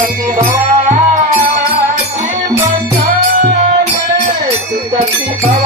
Thank you.